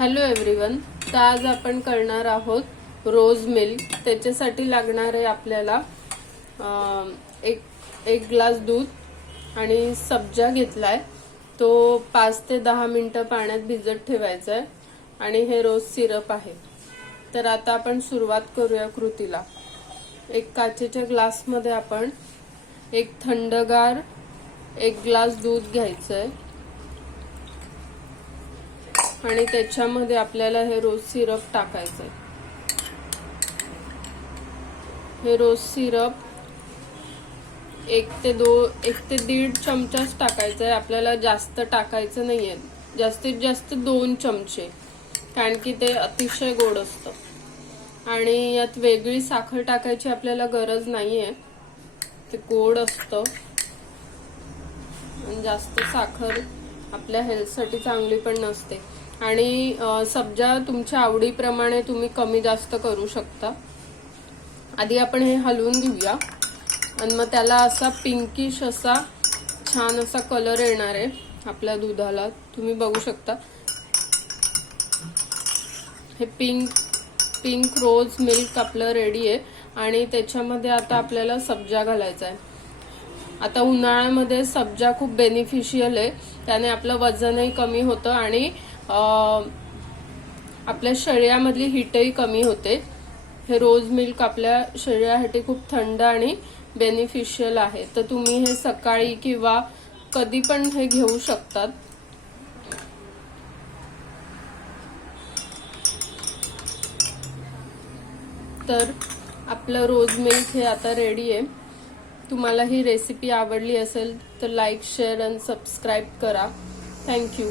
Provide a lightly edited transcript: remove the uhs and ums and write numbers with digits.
Hello everyone, तर आज आपण करणार आहोत रोज मिल्क। त्याच्यासाठी लागणार आहे आपल्याला एक ग्लास दूध आणि सब्जा घेतलाय, तो 5 ते 10 मिनिटं पाण्यात भिजत ठेवायचा आहे आणि हे रोज सिरप आहे। तर आता आपण सुरुवात करूया कृतीला। एक काचेच्या ग्लासमध्ये आपण एक थंडगार 1 ग्लास दूध घ्यायचं आहे आणि त्याच्यामध्ये आपल्याला हे रोज सिरप टाकायचं आहे। हे रोज सिरप 1 ते 1.5 चमचाच टाकायचं आहे, आपल्याला जास्त टाकायचं नाहीये। जास्तीत जास्त 2 चमचे, कारण की ते अतिशय गोड असतं आणि यात वेगळी साखर टाकायची आपल्याला गरज नाहीये, ते गोड असतं आणि जास्त साखर आपल्या हेल्थसाठी चांगली पण नसते। आणि सब्जा तुमच्या आवडीप्रमाणे तुम्ही कमी जास्त करू शकता। आधी आपण हे हलवून घेऊया आणि मग त्याला असा पिंकिश असा छान असा कलर येणार आहे आपल्या दुधाला। तुम्ही बघू शकता हे पिंक रोज मिल्क आपलं रेडी आहे आणि त्याच्यामध्ये आता आपल्याला सब्जा घालायचा आहे। आता उन्हाळ्यामध्ये सब्जा खूप बेनिफिशियल आहे, त्याने आपलं वजनही कमी होतं आणि आपल्या शरीरामधली हीटही कमी होते। हे रोज मिल्क आपल्या शरीरासाठी खूप थंड आणि बेनिफिशियल आहे, तर तुम्ही हे सकाळी किंवा कधी पण हे घेऊ शकतात। तर आपलं रोज मिल्क हे आता रेडी आहे। तुम्हाला ही रेसिपी आवडली असेल तर लाईक, शेअर आणि सबस्क्राईब करा। थँक्यू।